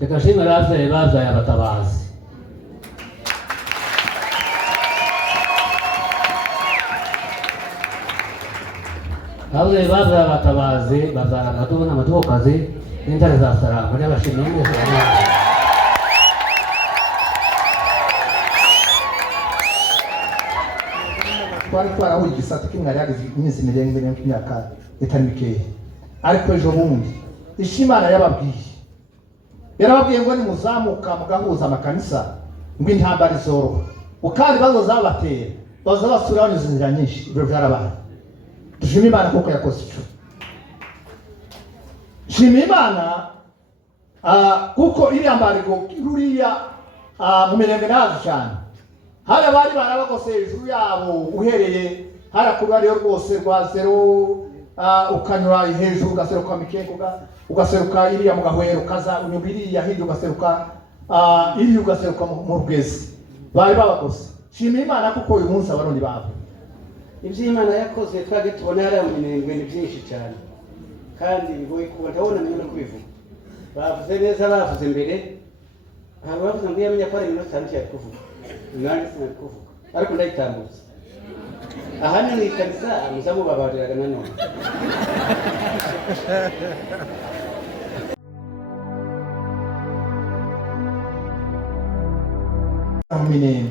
reka shimwe babyaye abatabazi. Ababyeyi babyaye abatabazi bazana amadubu n'amadubukazi n'intare za Sarangwa n'abashimye mwese. Twari twarahuye igisata kimwe yagize iminsi mirenge n'imyaka itari mikeya, ariko ejo bundi ishimana yarababwiye ngo nimuzamuka mugahuza amakanisa ngo intambara izoroha, ukandi bazozabatera bazabasura banyuze inzira nyinshi. Ibyo byarabaye. Dushima Imana kuko yakoze ico. Shima Imana kuko iri ambariko ruriya mu mirenge nazi cyane. Hari abari barabagose hejuru yabo uhereye harakuru ariyo rwose rwa zero ukanyura hejuru ugaseruka Mikenko ugaseruka iriya mu Gahwero ukaza unyubiriya hirya ugaseruka iriya ugaseruka mu Rugezi. Bari babagose. Shima Imana kuko uyu munsi abarundi babo ibyo Imana yakoze twage tubona yari mu minembwe ni byinshi cyane kandi bigoye kuba ndabona no kubivuga. Bavuze neza, bavuze mbere, hari bavuze ngo yamenye ko ari iminota 5 yari kuvuga, nanjye sinari kuvuga ariko ndayitambutse. Ahanini ikanisa muzamubabariraga nanone. Amine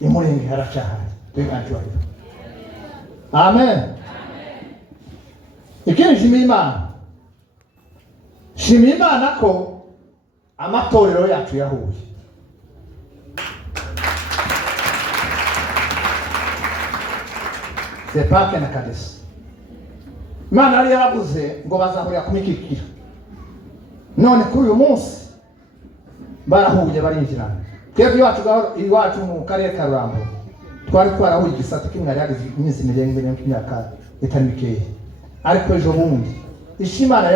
imurenge haracahari twiganje. Amen. Ikindi shima Imana ko amatorero yacu yahuye. Sepake na Kadesi. Imana yari yaravuze ngo bazahurira kumikikira. None kuri uyu munsi barahuye barinjirana. Twebwe iwacu mu karere ka Rurambo twari twarahuye igisata kimwe yagize iminsi mirenge n'imyaka itari mikeya, ariko ejo bundi ishimana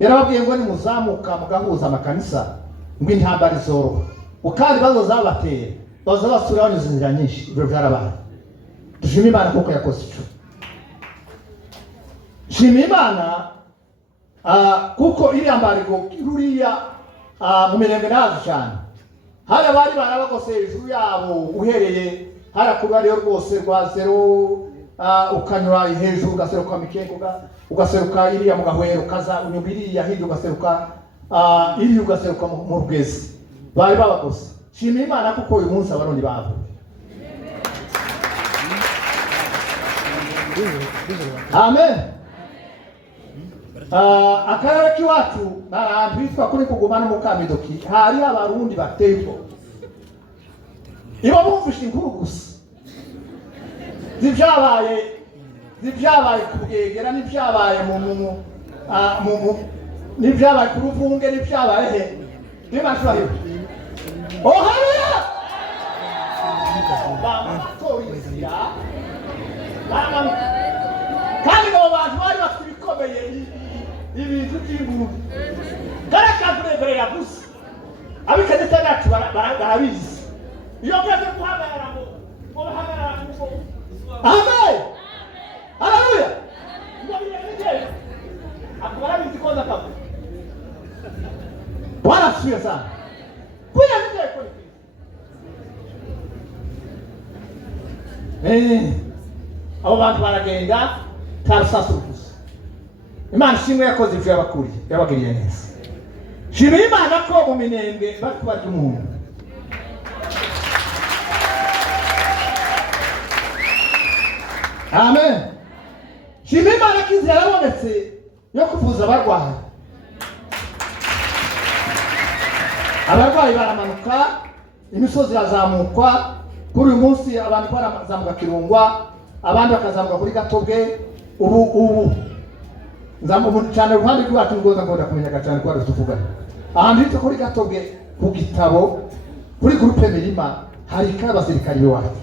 yarababwiye ngo nimuzamuka mugahuza amakanisa ngo intambara izoroha, ukandi bazozabatera bazabasura banyuze inzira nyinshi. Ibyo byarabaye. Dushima Imana kuko yakoze ico. Shima Imana kuko iri ambariko ruriya mu mirenge nazi cyane. Hari abari barabagose hejuru yabo uhereye harakuru ariyo rwose rwa zero ukanyura hejuru ugaseruka Mikenko ugaseruka iriya mu Gahwero ukaza unyubiriya hirya ugaseruka iriya ugaseruka mu Rugezi. Bari babagose. Shima Imana kuko uyu munsi abarundi babo Amen. Akarere k'iwacu n'ahantu hitwa kuri Kuguma no mu Kamidoki hari abarundi batepo. Ibo bumvisha inkuru gusa. Zivyabaye kubwegera n'ivyabaye n'ivyabaye ku Ruvunge n'ivyabaye he. Nimashwayo. Haleluya. Kandi abo bantu bari bafite ibikomeye ibintu by'inguru. Karakagure yavuze. Abikadeta gacu barabizi. Iyo mwaje guhagarara ngo hagarara ngo. Amen. Haleluya. Ndiye akubara bitikoza kapo. Bwana sifiwe sana. Kuya ndiye kwa abo bantu baragenda tarasasurukuza. Imana shimwe yakoze ivyo yabagiriye neza. Shima Imana ko mu minembwe bari barya umuntu. Amen. Shima Imana ko inzira yarabonetse yo kuvuza abarwayi. Abarwayi baramanuka, imisozi irazamukwa. Kuri uyu munsi abantu barazamuka Kirungwa, abandi bakazamuka kuri Gatobwe. Ubu nzamuka cyane ruhande rwacu ngoza ngoda kumenya cyane kwa tuvugana. Ahandi hito kuri Gatobwe ku Gitabo kuri groupe Mirima hari kabasirikari wacu.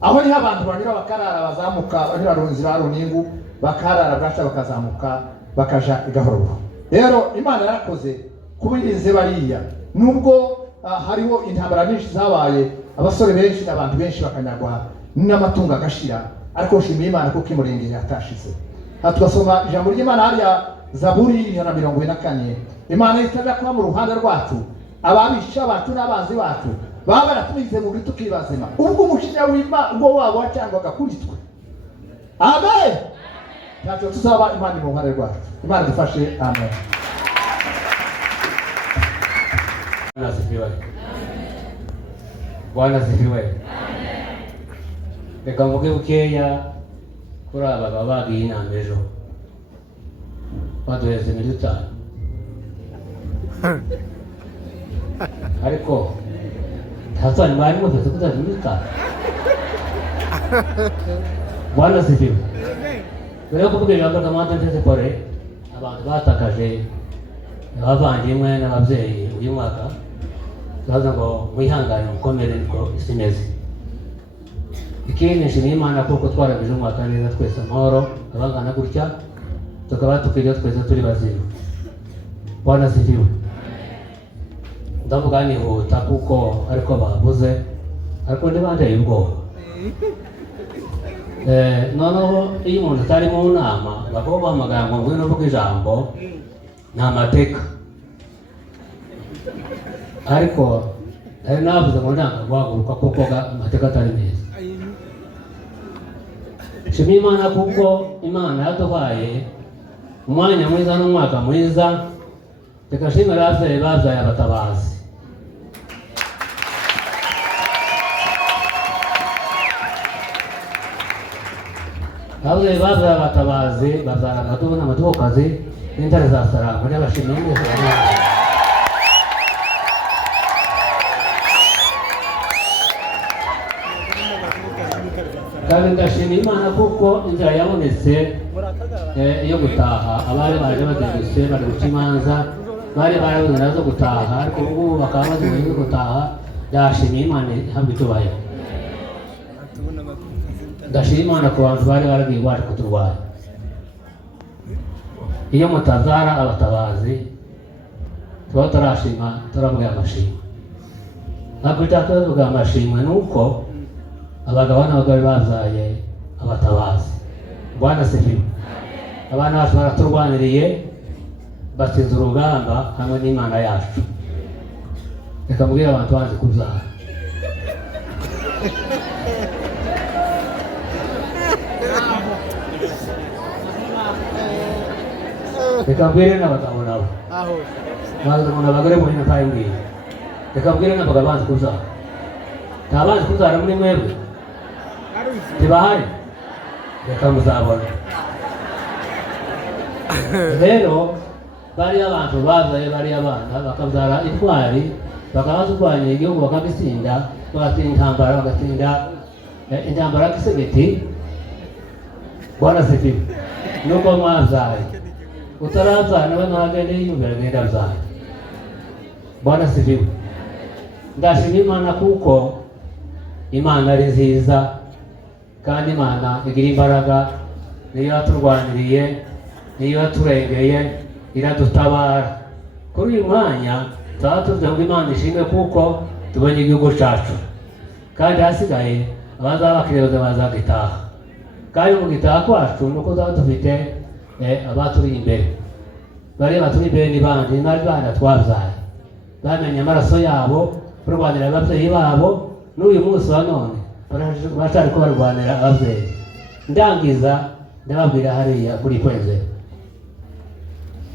Aho ni abantu banyura bakarara bazamuka banyura runzira runingu bakarara bwacha bakazamuka bakaja igahoro. Rero Imana yarakoze kubirinze bariya nubwo hariho intambara nyinshi zabaye, abasore benshi n'abantu benshi bakanyagwa n'amatungo agashira, ariko shima Imana kuko imurengera yatashize. Hatwasoma ijambo ry'Imana hariya Zaburi 144. Imana itajya kuba mu ruhande rwacu, ababisha bacu n'abanzi bacu baba baratumize mu biti tukibazima, ubwo umushinya w'Imana ubwo wabo wacyangwaga kuri twe. Amen. Ntacyo tuzaba Imana mu ruhande rwacu. Imana dufashe. Amen. Bwana asifiwe. Bwana asifiwe. Reka mvuge bukeya kuri aba bagiye inama ejo baduheze miliyoni 5, ariko ntasani bari mufite kutazi miliyoni 5. Bwana asifiwe. Rero kuvuga ijambo ry'Imana ndetse pore abantu batakaje abavandimwe n'ababyeyi uyu mwaka, bavuga ngo mwihangane mukomere niko isi imeze. Ikindi nshimiye Imana kuko twarabije umwaka neza twese amahoro abangana gutya, tukaba tukwiriye twese turi bazima. Bwana asifiwe. Ndavuga nihuta kuko ariko bavuze, ariko ntibanteye ubwoba. Noneho iyo umuntu atari mu nama bakaba bahamagara ngo ngwino uvuge ijambo, nta mateka. Ariko hari navuze ngo ndanga guhaguruka kuko amateka atari meza. Nshimiye Imana kuko Imana yaduhaye umwanya mwiza n'umwaka mwiza. Reka nshimire ababyeyi babyaye abatabazi. Ababyeyi babyaye abatabazi babyara amadubu n'amadubukazi n'intare za Sarangwa. Ndabashimiye mwese. Kandi ndashimira Imana kuko inzira yabonetse yo gutaha. Abari baje badegese bari guca imanza bari barabuze nazo gutaha, ariko ubu bakaba bazi gutaha. Ndashimira Imana ihabwa icyubahiro. Ndashimira Imana ku bantu bari baragiye baje kuturwanya. Iyo mutazara abatabazi tuba turashima, turavuga amashimwe. Ntabwo tuvuga amashimwe nuko abagabo n'abagore babyaye abatabazi. Bwana asifiwe. Abana bacu baraturwaniriye, batsinze urugamba hamwe n'Imana yacu. Reka mbwira abantu bazi kubyara. Reka mbwire n'abagabo nabo. Bazi ngo abagore muri ntayo mbwira. Reka mbwire n'abagabo bazi kubyara. Nta bazi kubyara muri mwebwe? Ntibahari? Reka muzabona. Rero bariya abantu babyaye bariya abana bakabyara intwari, bakaba turwanya igihugu bakagitsinda, bagatsinda intambara, bagatsinda intambara y'Igisegeti. Bwana asifiwe. Nuko mwabyaye. Utarabyara nawe ntagende yiyumvira agenda abyaye. Bwana asifiwe. Ndashimira Imana kuko Imana ari nziza kandi Imana igira imbaraga. Niyo yaturwaniriye, niyo yaturengeye, iradutabara. Kuri uyu mwanya tuba tuvuze ngo Imana ishimwe kuko tubonye igihugu cyacu, kandi hasigaye abazaba bakiriyoza bazagitaha. Kandi mu gitaha kwacu nuko tuba dufite abaturi imbere. Bari baturi imbere ni bandi, n'abandi bana twabyaye bamenye amaraso yabo, barwanira ababyeyi babo. N'uyu munsi wa none baracyari ko barwanira ababyeyi. Ndangiza ndababwira hariya kuri kweze.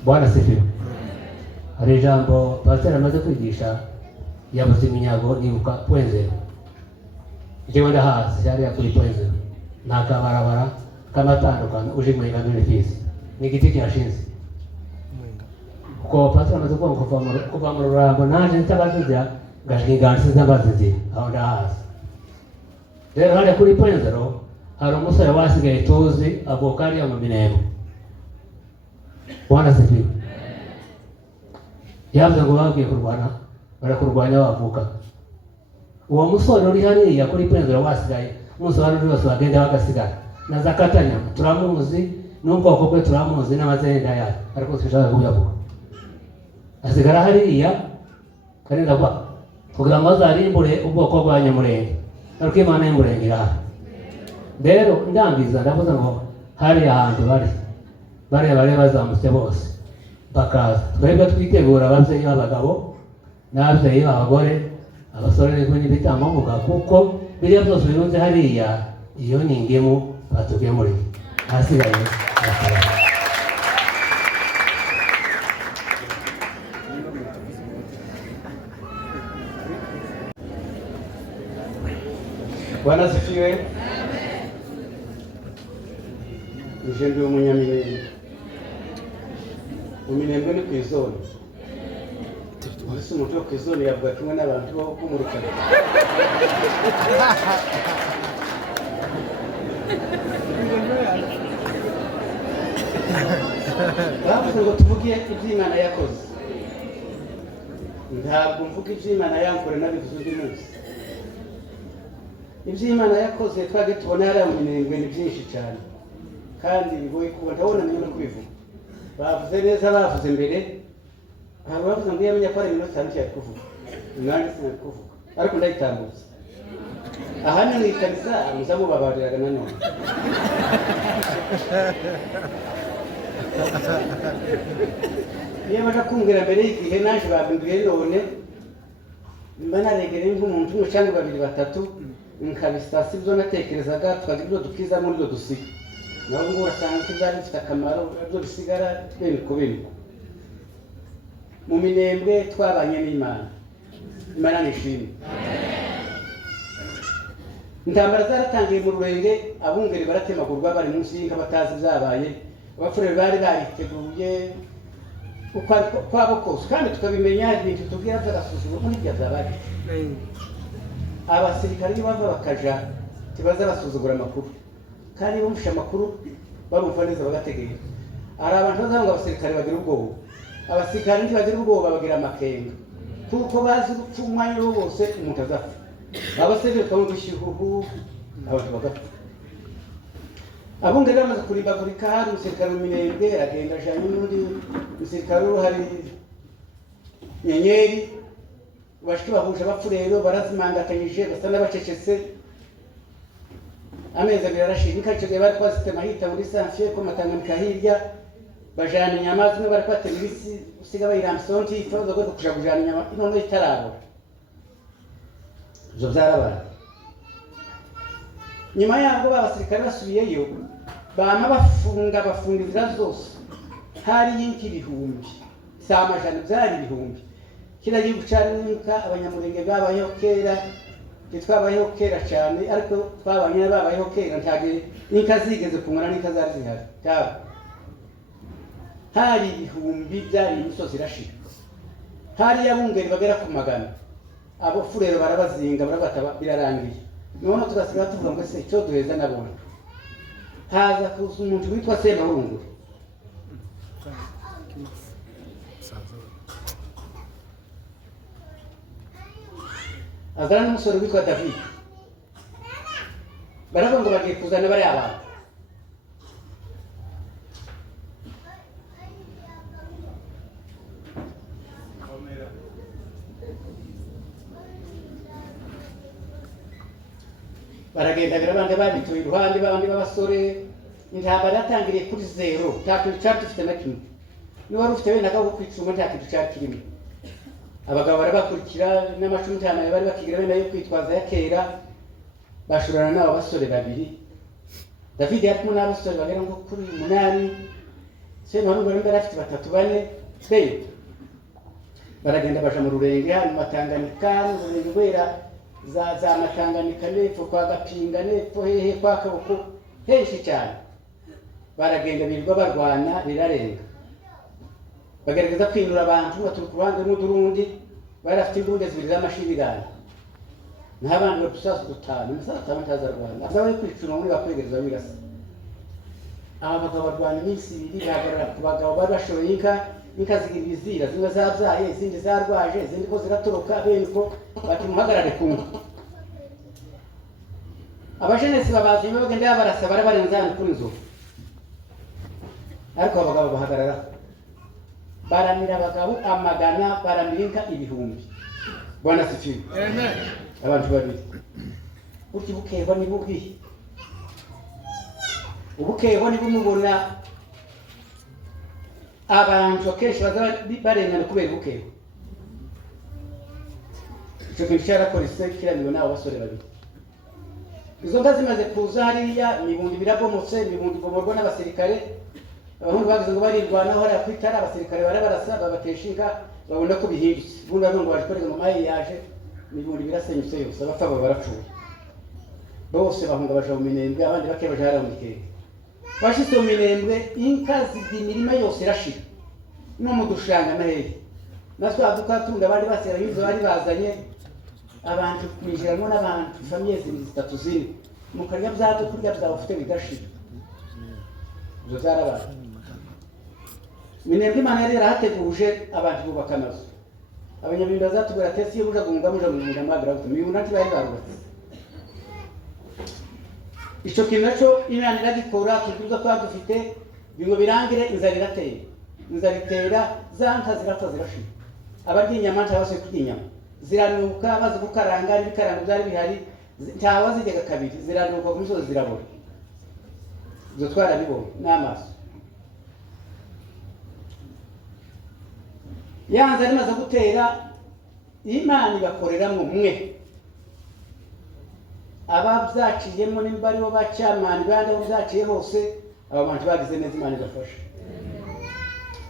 Bwana asifiwe. Hari ijambo pasiteri amaze kwigisha yabuze iminyago nibuka kweze. Njyewe ndahazi hariya kuri kweze. Ni akabarabara k'amatandukano uje mu Mwenga n'Urifisi. Ni igiti kirashinze. Kuko pasiteri amaze kuva mu Rurambo naje ntabazijya gashingansi z'abazizi aho ndahazi. Rero hariya kuri Pwenzero hari umusore wasigaye tuzi avuka hariya mu Minembwe. Bwana asifiwe. Yavuze ngo bagiye kurwana, barakurwanya bavuka. Uwo musore uri hariya kuri Pwenzero wasigaye, umunsi wari wose bagenda bagasigara. Na Zakatanya turamuzi, n'ubwoko bwe turamuzi n'amazina yayo, ariko twishaka kuyavuga. Asigara hariya kandi ndagwa kugira ngo azarimbure ubwoko bwa Nyamurenge, ariko Imana y'Umurenge irahari. Rero ndangiza ndavuze ngo hariya ahantu bari bariya bari bazamutse bose bakaza twebwe twitegura ababyeyi b'abagabo n'ababyeyi b'abagore abasore n'inkumi n'ibitambambuga kuko biriya byose birunze hariya iyo ni ingemu batugemuriye ahasigaye bakaba Bwana asifiwe. Nije ndi umunyaminembwe. Uminembwe ni kw'izone. Mbese umuntu wo kw'izone yavuga kimwe n'abantu bo mu Rukara. Bavuze ngo tuvuge iby'Imana yakoze. Ntabwo mvuga iby'Imana yankore nabivuze undi munsi. Iby'Imana yakoze twage tubona hariya mu Minembwe ni byinshi cyane kandi bigoye kuba ndabona niyo no kubivuga. Bavuze neza bavuze mbere hari bavuze ngo yamenye ko ari iminota itanu cyari kuvuga umwanya sinari kuvuga ariko ndayitambutse ahandi mu ikanisa muzamu babariraga nanone niyo baje kumbwira mbere y'igihe naje babimbiye none mba naregereye nk'umuntu umwe cyangwa babiri batatu nkabisa sibyo natekerezaga twagira ibyo dukiza muri ibyo dusiga naho ngo urasanga ko byari bifite akamaro ibyo bisigara bene ku bene mu Minembwe twabanye n'Imana Imana nishimye intambara zaratangiye mu Rurenge abungeri baratemagurwa bari munsi y'inka batazi byabaye abafurere bari bariteguye kwabo kose kandi tukabimenya ibintu tubwira by'agasuzuguro muri bya byabaye abasirikare bava bakaja tibaza basuzugura amakuru kandi bumvisha amakuru barumva neza bagategeka ari abantu bazanga abasirikare bagira ubwoba abasirikare ntibagira ubwoba bagira amakenga kuko bazi umwanya wose umuntu azapfa abasirikare bakamwe gushyuhu abantu bagapfa abungeri bamaze kurimbagurika hari umusirikare mu Minembwe agenda ajanye n'undi umusirikare hari Nyenyeri bashiki bahuje abapfu rero barazimangatanyije basa n'abacecetse amezi abiri arashira icyo gihe bari kwasitema hita muri sanfiye ko Matanganika hirya bajana inyama zimwe bari kwatema ibisi usiga bayiramsonti ifaza go kuja kujana inyama none itarabo zo byarabaye nyuma yabwo abasirikare basubiyeyo bama bafunga inzira zose hari y'inki ibihumbi samajana byari ibihumbi kila gihugu cyanika abanyamurenge babayeho kera twabayeho kera cyane ariko twabanye babayeho kera ntage n'inka zigeze kungana n'inka zari zihari cyaba hari ibihumbi byari imisozi irashika hari yabungeri bagera ku magana abo furero barabazinga barabata birarangiye none tugasiga tuvuga ngo se cyo duheza nabona haza kuza umuntu witwa Semahurunguru azana n'umusore witwa David baravuga ngo bagiye kuzana bari abantu baragenda abandi babituye iruhande b'abandi b'abasore intambara yatangiriye kuri zero nta kintu cyari dufite na kimwe niba wari ufite wenda ko kwicuma nta kintu cyari kirimo abagabo barabakurikira n'amacumi cyane bari bakigira benda yo kwitwaza ya kera bashorana n'abo basore babiri David yari kumwe n'abasore bagera ngo kuri 8 Semahurunguru mbere afite batatu bane beyo baragenda baja mu Rurenge hano Matanganika Rurenge gwera za Matanganika n'epfo kwa Gapinga n'epfo hehe kwa Kaboko henshi cyane baragenda birirwa barwana birarenga bagerageza kwinura abantu baturi ku ruhande n'udurundi barafite imbunda zibiri z'amashirigani n'abandi badusaza dutanu musaza tabantaza Rwanda azawe kwicuna muri bakwegereza birasa aba bagabo barwana iminsi ibiri bahagarara ku bagabo bari bashoboye inka zigira ibizira zimwe zabyaye izindi zarwaje izindi ko ziratoroka bene ko batimuhagarare kumwe abajenesi babazi bagenda barasa barabarenza kuri inzovu ariko abagabo bahagarara baramira abagabo amagana baramira inka ibihumbi Bwana asifiwe amen abantu babiri ukibukeba ni bubi ubukeba ni bumubona abantu kenshi baza barengana kubera ubukeye. Icyo kintu cyarakorise kiramiwe n'abo basore babiri. Izo nka zimaze kuza hariya, imibundi birabomotse, imibundi ibomorwa n'abasirikare. Abahungu bagize ngo barirwanaho hariya ku itara, abasirikare barabarasa babatesha inka, babona ko bihindutse. Ubundi ngo bajikoreza ngo mayi yaje, imibundi birasenyutse yose, abapfa baba barapfuye. Bose bahunga baja mu Minembwe, abandi bake baja hariya mu Mikenge. Bashitse mu Minembwe, inka zibye imirima yose irashira. No mu dushanga na hehe. Natwe adukatunga abandi basera y'inzo bari bazanye, abantu kwijiramo n'abantu famiye zitatu zine. Mukarya byazo kurya byabafite bigashira. Zo zarabaye. Minembwe Imana yari yarahateguje abantu bubaka nazo. Abanyabinda zatubwira tesi yo buja guhunga muja mu Minembwe magara gutu. Miyuna bari barubatse. Ico kintu naco Imana iragikora tuduza kwa dufite bingo birangire inzara irateye. Inzara itera za nka zirapfa zirashira. Abarya inyama ntabase kurya inyama. Ziranuka bazi gukaranga ibikaranga byari bihari ntawa zijyaga kabiri ziranuka ku misozi zirabora. Izo twarabibonye n'amaso. Yanze arimaze gutera Imana ibakoreramo mwe. Ababzaciyemo nimba aribo bacyamani bandi bazaciye hose aba bantu bagize neza Imana ibafasha.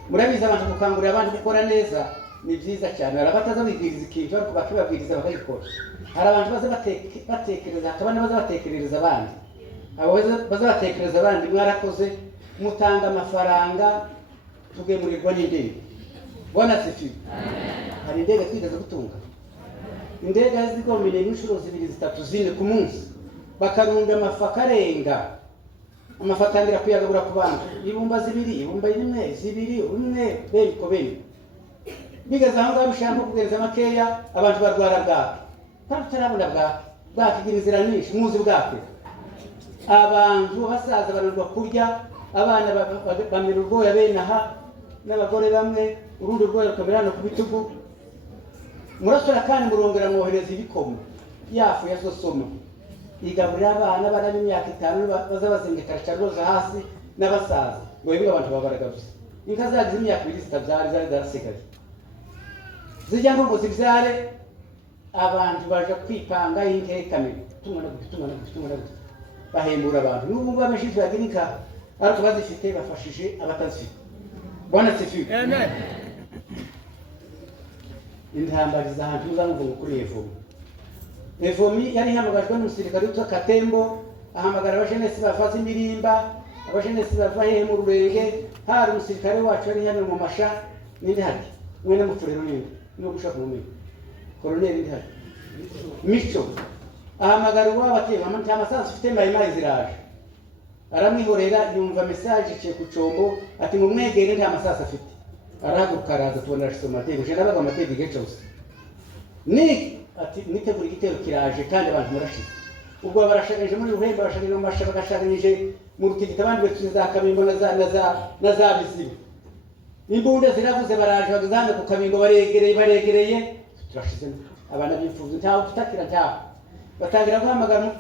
Murabiza abantu gukangurira abandi gukora neza ni byiza cyane. Arabataza bibwiriza ikintu ariko bakibabwiriza bakagikora. Hari abantu batekereza akabana bazabatekerereza abandi. Abo bazabatekereza abandi mwarakoze mutanga amafaranga tugemurirwa n'indege. Bwana sifi. Hari indege twigeze gutunga. Indege zigomene n'inshuro 2 3 zine ku munsi. Bakarunda amafaka arenga. Amafaka ngira kuyagabura ku bantu. Ibumba zibiri, ibumba rimwe, zibiri, umwe, beko bene. Bigeze aho ngaho bishaka kugenza makeya abantu barwara bwake. Kandi tarabona bwake. Bwake girizira nishi muzi bwake. Abantu basaza barurwa kurya, abana bamira urwoya benaha n'abagore bamwe urundi urwoya rukamirana ku bitugu. Murasora kandi murongera mwohereza ibikomo yafu yasosoma. Igaburira abana bana b'imyaka 5 bazabazinga karoza hasi n'abasaza. Ngo biga abantu babaraga gusa. Inka zagize imyaka 2 zitabyari zari zarasigaye. Zijya ngo zibyare abantu baje kwipanga inke kamera. Tumana bahembura abantu. N'ubu bameshije baginika ariko bazifite bafashije abatazifite. Bwana sifi. Amen. Intambara z'ahantu uzanguye kuri Evomi. Evomi yari hamagajwe n'umusirikare witwa Katembo, ahamagara abajenesi bavaza imirimba, abajenesi bava hehe mu Rurenge, hari umusirikare wacu yari hano mu Masha n'indi hati. Mwene mufurero n'indi no gushaka mu Colonel ndi hati. Micho ahamagara wabatiye amanta amasasu ufite mayimayi ziraje. Aramwihorera yumva message cye ku combo ati ngo mwegere nta masasu afite. Arahaguruka araza tubona arasoma amatego je nabaga amatego igecose. Ni ati nitegura igitero kiraje kandi abantu murashize. Ubwo barashagaje muri Ruhembe bashagije mu Masha bagashagije mu Rutigita abandi betuza Kabingo na za Bizibu. Imbunda ziravuze baraje bagazana ku Kabingo baregereye turashize abana b'imfuzo ntaho tutakira ntaho. Batangira guhamagara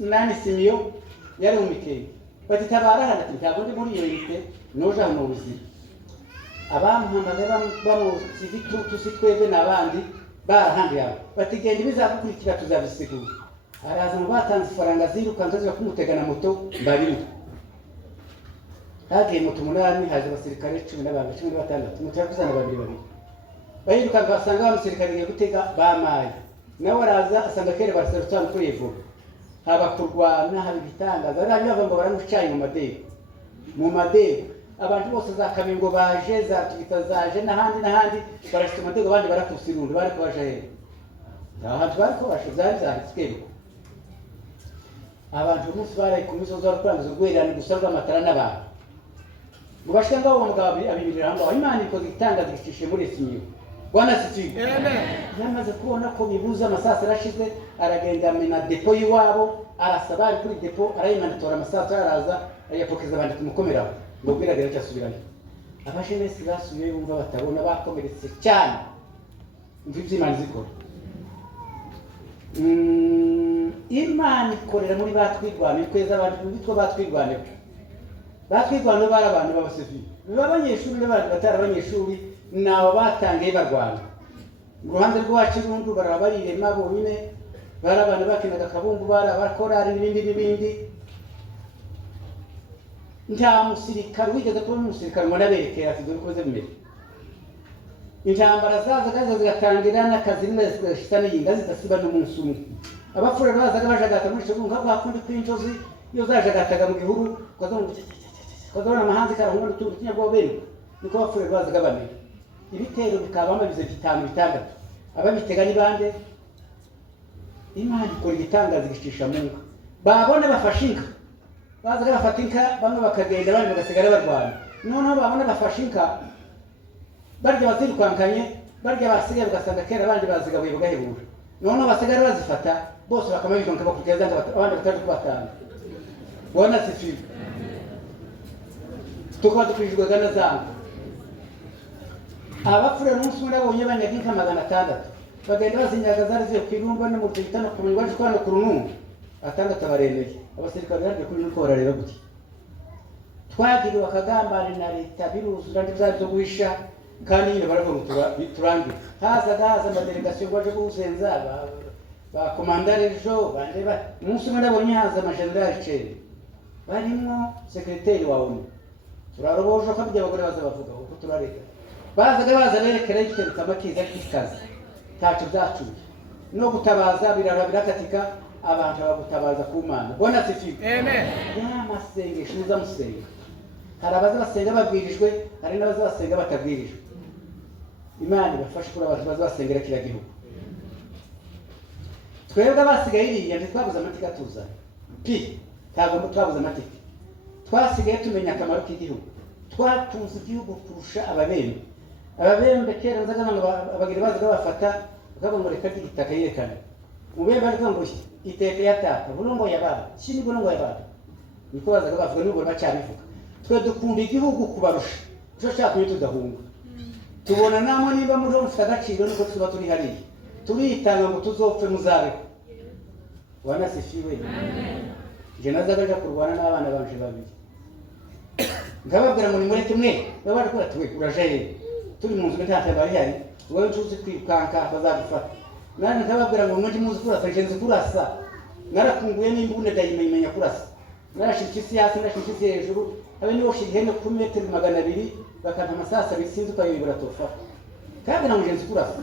nani Simiyo yari mu Mikenge. Bati tabara hana ntabwo ndi muri iyo yite noja mu buzima. Abamuhamagaye bamusigitu tusitwebwe nabandi barahandiye batigenda bizagukurikira tuzabisigura. Araza mu batanze faranga zirukanze zo kumutega na moto mbari. Hagiye moto 8 haje abasirikare 16 mutavuzana babiri. Bayiruka basanga amusirikare ngiye gutega bamaye. Nawe araza asanga kere barasarutana kuri Evo. Haba kurwana haba bitangaza ari bava ngo baramucaye mu madego. Abantu bose za Kabingo baje za Tugita zaje n'ahandi barashika amatego abandi barakusirundo bari kwaje he. Abantu bariko bashizari zanditswe. Abantu umunsi baraye ku misozo barangiza urwerane gusarwa amatara n'abantu. Ngo bashika ngaho umugabo abibirira ngo Imana ikoze itangaza gishishe muri Simiyo. Bwana sifi. Amen. Yamaze kubona ko bibuza amasasa arashize aragenda amena depo yiwabo arasaba ari kuri depo arayimantora amasasa araza ayapokeza abandi kumukomeraho. Ngo biragera cyasubiranye. Abashenesi basubiye bumva batabona bakomeretse cyane. Mvivye Imana zikora. Imana ikorera muri batwirwane kweza abantu bitwa batwirwane. batwirwano bari abantu b'abasivili b'abanyeshuri n'abandi batari abanyeshuri nabo batangiye barwana mu ruhande rw'iwacu irundu baraba barirema bonyine bari abantu bakinaga akabumbu bari abakorari n'ibindi nta musirikare wigeze kuba umusirikare ngo naberekera ati dore uko bimeze intambara zazaga zigatangira n'akazi neza n'iyinga zidasiba n'umunsi umwe abafurero bazaga bajagata muri cyo nka bakundi kw'injozi iyo zajagataga mu gihuru kazabona amahanzi karahunga n'utundi tunyabwo bene niko abafurero bazaga bamenya ibitero bikabamo bize 5 6 ababitega ni bande Imana ikora igitangaza igishisha mu nka babona bafashe inka bazaga bafata inka bamwe bakagenda abandi bagasigara barwana noneho babona bafashe inka barya bazirukankanye barya basigaye bagasanga kera abandi bazigabuye bagahebura noneho basigara bazifata bose bakamabizwa nka bakugeza abandi bataje kubatanga bona sifi tukaba dukwijwe gana zangu abapfura n'umunsi umwe nabonye banyaga inka 600 bagenda bazinyaga zari ziyo kwirumba no mu bitano kumenya baje kwana ku runungu atandatu baremeye abasirikare baje kuri nuko barareba guti twagiriwe akagambane na leta biruzura ndizazo guhisha kandi nyine baravuga turangira haza amadelegation baje kuzenza ba komandare ejo bandeba umunsi umwe nabonye haza amageneral Chere barimo secretary wa ONU turaroboje ko by'abagore baza bavuga uko turareka baza berekera igitero kamakiza kikaza tacu byacu no gutabaza birakatika abantu bagutabaza ku Mana bona sifi amen masengesho uza musenga hari abaza basenga babwirijwe hari n'abaza basenga batabwirijwe Imana ibafashe kuri abantu baza basengera kira gihugu twebwe basigaye iriya ntitwabuze amatika tuza ntabwo twabuze amatika twasigaye tumenya akamaro k'igihugu twatunze igihugu kurusha ababembe kera nzaga ngo abagira bazaga bafata bakabona reka digitaka yerekana mube bari ngo iteke yataka bulongo yababa kini bulongo yababa niko bazaga bavuga n'ubwo bacyabivuga twe dukunda igihugu kubarusha cyo cyatuye tudahunga tubona namo nimba muri ufite agaciro nuko tuba turi hariya turitanga ngo tuzopfe muzabe wana sifiwe je nazaga kurwana n'abana banje babiri ngababwira ngo nimureke mwe babari kora tuwe uraje turi mu nzu ntate bari hari wowe tuzi kwikanka bazagufata nani ngababwira ngo muje muzi kurasa ngenzi kurasa narakunguye n'imbune dayimenya kurasa narashikisi hasi narashikisi hejuru abe niwo shigene ku metero 200 bakanta amasasa bisinze kwa yibura tofa kandi na ngenzi kurasa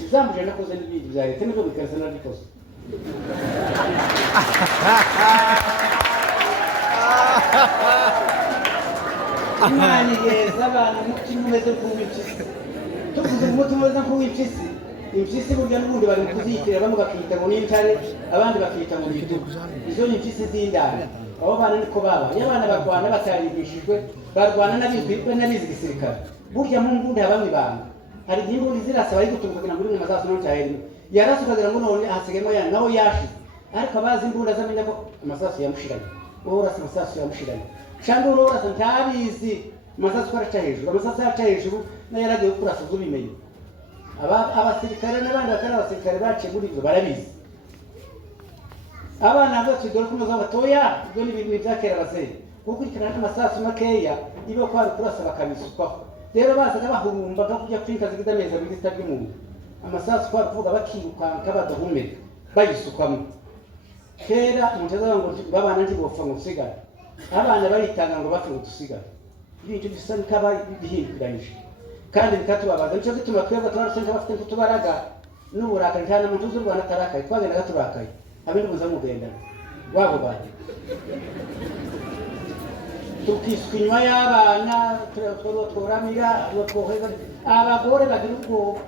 izambuje nakoze n'ibindi bya leta nibyo bikarasa nabikoze Imana yeza abana mutima umeze nk'uw'impyisi tuvuze umutima umeze nk'uw'impyisi impyisi burya n'ubundi bari kuzitira bamwe bakita ngo n'intare abandi bakita ngo n'idubu izo ni impyisi z'indani abo bana niko baba iyo abana barwana batarigishijwe barwana n'abizi gisirikare burya mu mbundi habamwe ibanga hari igihe imbundi zirasa bari gutunga kugira ngo uri mu masasu n'ucaheri yarasa ukagira ngo none hasigayemo yana nawe yashize ariko abazi imbunda azamenya ko amasasu yamushiranye wowe urasa amasasu yamushiranye cyangwa wowe urasa ntabizi amasasu araca hejuru amasasu araca hejuru nayo yaragiye kurasa uzubimenye abasirikare n'abandi batari abasirikare baciye muri ibyo barabizi abana bose dore kunoza batoya ibyo ni ibintu byakera abaseye gukurikirana n'amasasu makeya ibo kwari kurasa bakabisukwaho rero bazaga bahurumba kujya kwinka zigize amezi abiri zitarya umuntu amasasu kwari kuvuga bakirukanka badahumeka bayisukwamo kera umuntu azavuga ngo babana ntibopfa ngo usigare abana baritanga ngo bapfe ngo dusigare ibintu bisa nk'aba bihinduranyije kandi bikatubabaza nicyo gituma twebwe twarusenge bafite kutubaraga n'uburakari nta na muntu uzi u Rwanda atarakaye twagendaga turakaye abindi muza mugendana wabo bandi tukiswa inyuma y'abana tworamira twoheza abagore bagira ubwoba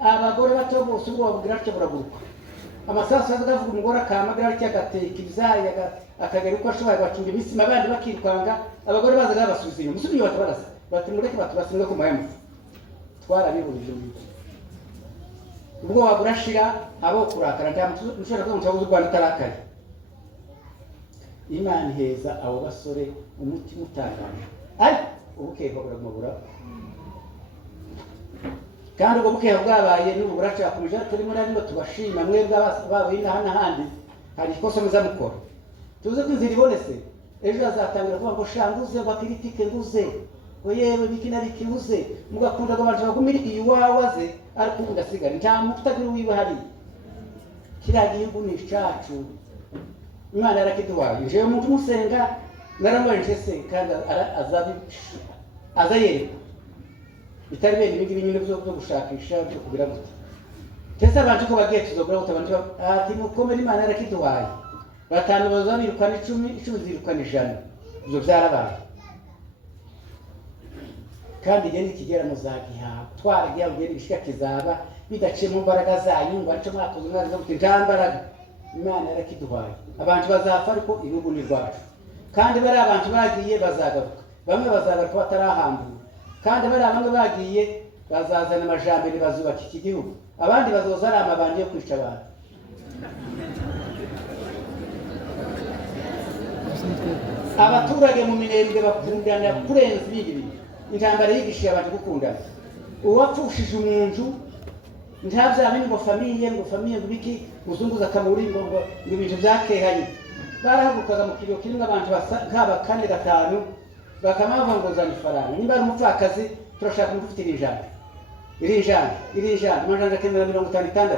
abagore bato bose ubwoba bugira atyo buraguruka amasasu azavuga umugore akamagira atyo agateka ibizaya akagera uko ashoboye bacunga imisima abandi bakirwanga abagore bazaga babasubiza inyuma musubire batabarasa bati mureke baturasinga ku mayamufu twarabihurije ubwoba burashira abo kurakara nta mushobora kuba mucabuze u Rwanda utarakaye Imana iheza abo basore umutima utangaje ariko ubukeka buramubura kandi ubwo bukeka bwabaye n'ubu buracakomeje turimo narimo tubashima mwebwe babo inaha n'ahandi hari ikosa muzamukora tuze ko inzira ibonetse ejo azatangira kuvuga ngo shanguze bakiritike nguze ngo yewe bikina bikibuze mugakunda ngo abantu bagumira iwawe ze ariko ugasigara nta muntu utagira uwiwe hari kiriya gihugu ni icacu Imana yarakiduhaye jewe umuntu musenga naramubajije se kandi azayereka bitari bene ibingi binyine byo gushakisha byo kugira gute tese abantu ko bagiye tuzogura gute abantu ati mukomere Imana yarakiduhaye batanu bazabirukana 10 zirukana 100 ibyo byarabaye kandi igihe nikigera muzagiha twaragiye ugenda bishika kizaba bidaciye mu mbaraga zanyu ngo arico mwakoze mwaza gute ndambaraga Imana yarakiduhaye abantu bazapfa ariko irugu ni rwacu kandi bari abantu bagiye bazagaruka bamwe bazagaruka batarahambura kandi bari abamwe bagiye bazazana amajambere bazubaka iki gihugu abandi bazoza ari amabandi yo kwica abantu abaturage mu mirenge bakundana kurenza ibindi intambara yigishiye abantu gukundana uwapfushije umuntu ntabyamenye ngo famiye biki muzunguza kamuri ngo ibintu byakehanye barahagukaga mu kigo kirimo abantu nk'aba 4-5 bakamava ngo zana ifaranga niba ari umupfakazi turashaka mufite irijana manjanja kemera 56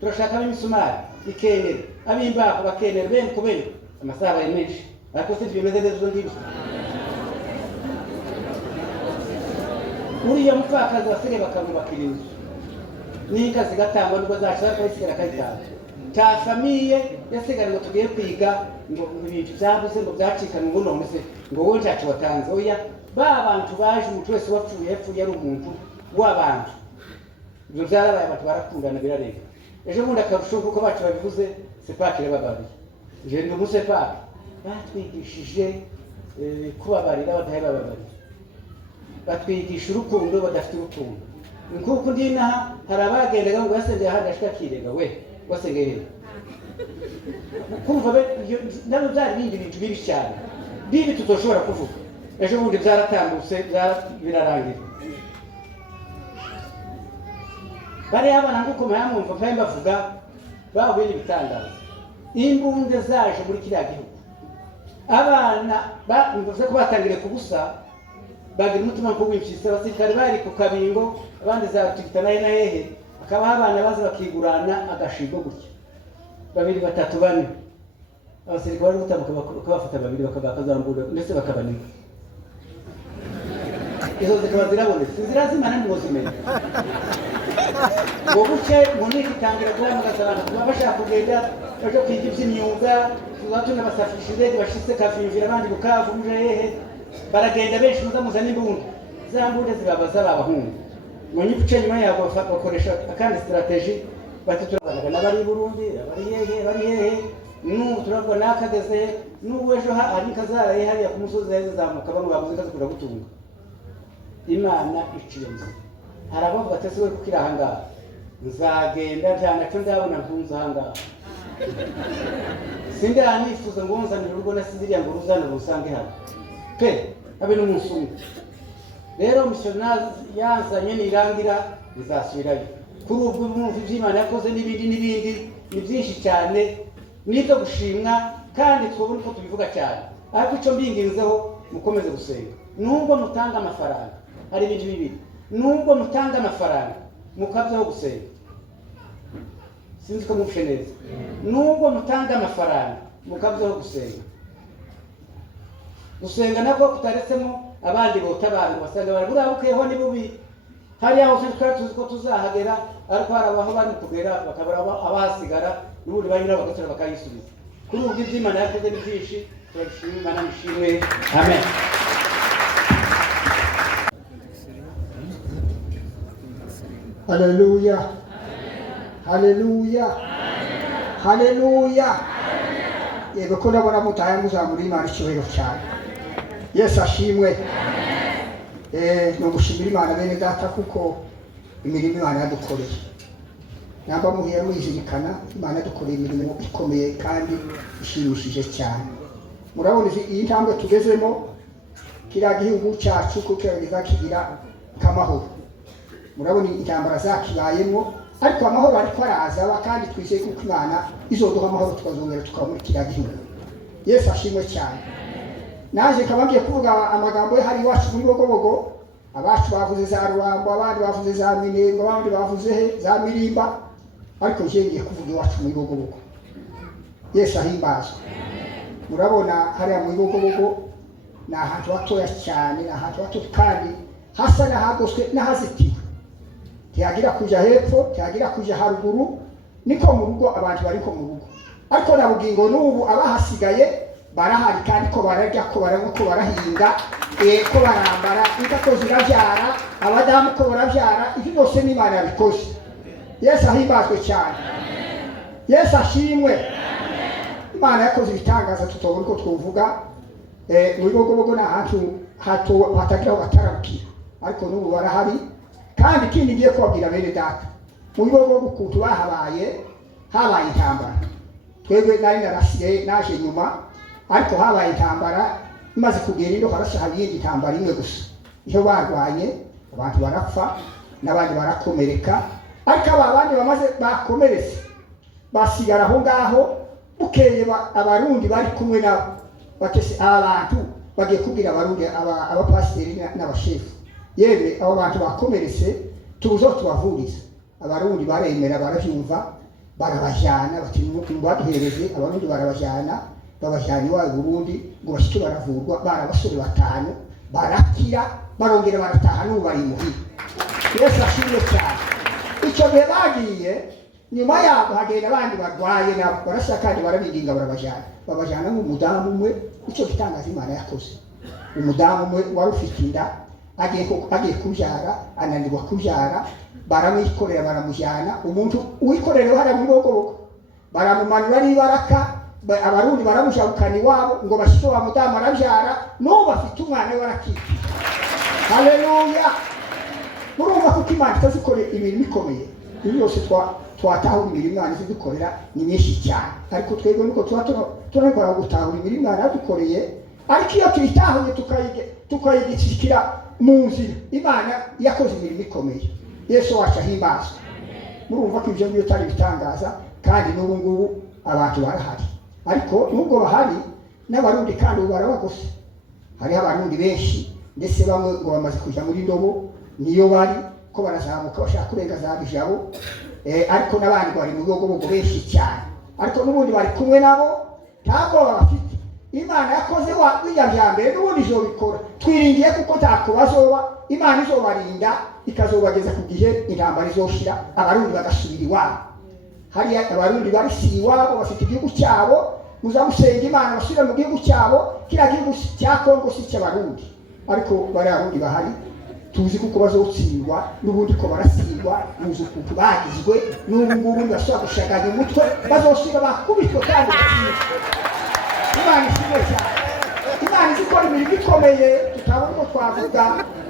turashaka imisumari ikenera abimbaho bakenera bene kubene amasaha ari menshi ariko se bimeze neza ndibyo uriya mupfakazi wasige bakamubakira inzu n'inka zigatangwa nubwo zashaka kwisigara kayitanga ta famiye yasigara ngo tugiye kwiga ngo ibintu byabuze ngo byacikana ngo none se ngo wowe cyacu watanze oya ba bantu baje umuntu wese wapfuye ari umuntu w'abantu ibyo byarabaye abantu barakundana birarega ejo bundi akarusho kuko bacu babivuze sepakire bababi je ndi umusepaki batwigishije kubabarira badahe bababari batwigisha urukundo badafite urukundo nkuko ndinaha hari abagendaga ngo basengeye handi ashikakirega we wasengeye kumva nabo byari bindi bintu bibi cyane bibi tutoshobora kuvuga ejo bundi byaratambutse birarangira bari abana nguko mayamumva kandi bavuga bahuye n'ibitangaza imbunde zaje muri kiriya gihugu abana bamvuze ko batangire kubusa bagira umutima ko wimfise abasirikare bari ku kabingo abandi za tukitana na hehe akaba abana baza bakigurana agashigo gutya 2 3 4 abasirikare bari gutamuka bakabafata babiri bakabakazambura ndetse bakabanika izo zikaba zirabonetse zirazimana ngo zimenye ngo buke muniki tangira guhamagaza abantu bashaka kugenda baje kwiga iby'imyuga tuzatuna basafishije bashitse kavimvira abandi bukavu muje hehe baragenda benshi muzamuza n'imbunda zambude zibabaza abahungu ngo nyibuce nyuma yabo bakoresha akandi strategy batuturanaga n'abari Burundi bari hehe n'ubu turabwo nakageze n'ubu ejo hari kazara hariya ku musozi yazamuka bamwe babuze kazikura gutunga Imana iciyemze harabavuga ati se we kukira ahangaha nzagenda ntanaco ndabona ntunza ahangaha sindi anifuza ngo nzanire urugo nasiziriya ngo ruzane rusange hano pe abe n'umunsi umwe rero missionaire yazanye nirangira bizasubirayo kuri ubwo mwumva iby'Imana yakoze n'ibindi ni byinshi cyane nibyo gushimwa kandi twobona uko tubivuga cyane ariko icyo mbinginzeho mukomeze gusenga nubwo mutanga amafaranga hari ibintu bibiri nubwo mutanga amafaranga mukabyaho gusenga sinzi ko mufite neza nubwo mutanga amafaranga mukabyaho gusenga nako kutaretsemo abandi botabara basanga bari burabukeho ni bubi hari aho twari tuzi ko tuzahagera ariko hari aho bari kugera bakabara abasigara n'ubundi banyura bagatera bakayisubiza kuri ubwo iby'Imana yakoze ni byinshi turashima Imana nishimwe amen. Haleluya. Haleluya. Haleluya. Yego ko ndabona mutaye muzamuri Imana icyubahiro cyane. Yesu ashimwe. No gushimira Imana bene data kuko imirimo Imana yadukoreye. Namba muhiye mwizirikana Imana yadukoreye imirimo ikomeye kandi ishimishije cyane. Murabona iyi ntambwe tugezemo kiriya gihugu cyacu kuko kigira kamahoro. Murabona intambara zakibayemo ariko amahoro ariko araza kandi twizeye kuko Imana izoduha amahoro tukazongera tukaba muri kiriya gihugu. Yesu ashimwe cyane. naje kabagiye kuvuga amagambo ye hari iwacu muri Bogobogo. Abacu bavuze za Ruhambo, abandi bavuze za Minengo, abandi bavuze za Mirimba, ariko ngiye kuvuga iwacu muri Bogobogo. Yesu ahimbazwe. Murabona hariya muri Bogobogo ni ahantu hatoya cyane, ni ahantu hato kandi hasa n'ahagoswe n'ahazitiwe. Tiyagira kuja hepfo, tiyagira kuja haruguru, niko mu rugo abantu bariko mu rugo. Ariko na bugingo n'ubu abahasigaye barahari kandi ko bararya, ko baranywa, ko barahinga, ko barambara, ko zirabyara, abadamu ko barabyara, ibyo byose n'Imana yabikoze. Yesu ahimbazwe cyane. Yesu ashimwe. Imana yakoze ibitangaza tutobona uko twovuga. Muri Bogobogo ni ahantu hatagira aho batarabukira, ariko n'ubu barahari. Kandi ikindi ngiye kubabwira bene data, muri Bogobogo ukuntu habaye intambara. Twebwe nari narasigaye naje nyuma, ariko habaye intambara imaze kugera indo harasha habiyindi intambara imwe gusa. Iyo barwanye abantu barapfa n'abandi barakomereka, ariko abandi bamaze bakomeretse basigara aho ngaho. Bukeye abarundi bari kumwe nabo batese abantu bagiye kubwira abarundi abapasiteri n'abashefu, yemwe abo bantu bakomeretse tuzo tubavuriza. Abarundi baremera, baravyumva, barabajana bati baduhereze. Abarundi barabajana babajana iwawe Burundi ngo bashike baravurwa. Barabasore 5 barakira, barongera barataha n'ubu bari muhira. Yesu ashimwe cyane. Icyo gihe bagiye nyuma yabo hagenda abandi barwaye nabo barashaka kandi barabidinga barabajana. Babajana nk'umudamu umwe. Icyo gitangaza Imana yakoze. Umudamu umwe wari ufite inda agiye kubyara, ananirwa kubyara, baramwikorera baramujyana. Umuntu wikorera hariya muri Bogobogo baramumanura n'ibaraka. Abarundi baramushakana iwabo ngo bashike wa mudamu arabyara, n'ubu bafite umwana we barakira. Haleluya. Murumva kuko Imana itazikore imirimo ikomeye. Ibi byose twatahura imirimo Imana izidukorera ni myinshi cyane, ariko twebwe nuko tunakora gutahura imirimo Imana yadukoreye. Ariko iyo tuyitahuye tukayigishikira mu nzira, Imana yakoze imirimo ikomeye. Yesu wacu ahimbazwe. Murumva ko ibyo byo tari bitangaza, kandi n'ubu ngubu abantu barahari. Ariko nubwo bahari n'abarundi kandi barabagose. Hari abarundi benshi ndetse bamwe ngo bamaze kuja muri Ndobo, niyo bari ko barazamuka bashaka kurenga za Bijabo. Ariko n'abandi bari mu Bogobogo benshi cyane, ariko n'ubundi bari kumwe nabo ntabwo bafite. Imana yakoze wa mbere n'ubundi izobikora. Twiringiye kuko takubazoba, Imana izobarinda ikazobageza ku gihe intambara izoshira, abarundi bagasubira iwabo. Hari abarundi bari si iwabo bafite igihugu cyabo, muzamusenga Imana basubira mu gihugu cyabo. Kira gihugu cya Kongo si cy'abarundi, ariko bari abarundi bahari. Tuzi kuko bazotsindwa n'ubundi ko barasindwa, muzi ukuntu bagizwe n'ubu ngubu bashaka gushaganya umutwe, bazosubira bakubitwe kandi batsindwe. Imana ishimwe cyane. Imana izikora imirimo ikomeye tutabona uko twavuga,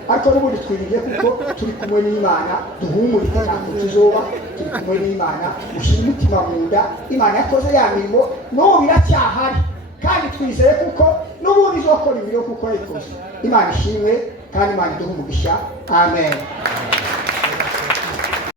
ariko n'ubundi twiringiye kuko turi kumwe n'Imana. Duhumurike ntabwo tuzoba, turi kumwe n'Imana. Mushyire umutima mu nda, Imana yakoze ya mirimo n'ubu biracyahari, kandi twizeye kuko n'ubundi izokora imirimo kuko yayikoze. Imana ishimwe kandi Imana iduhe umugisha. Amen.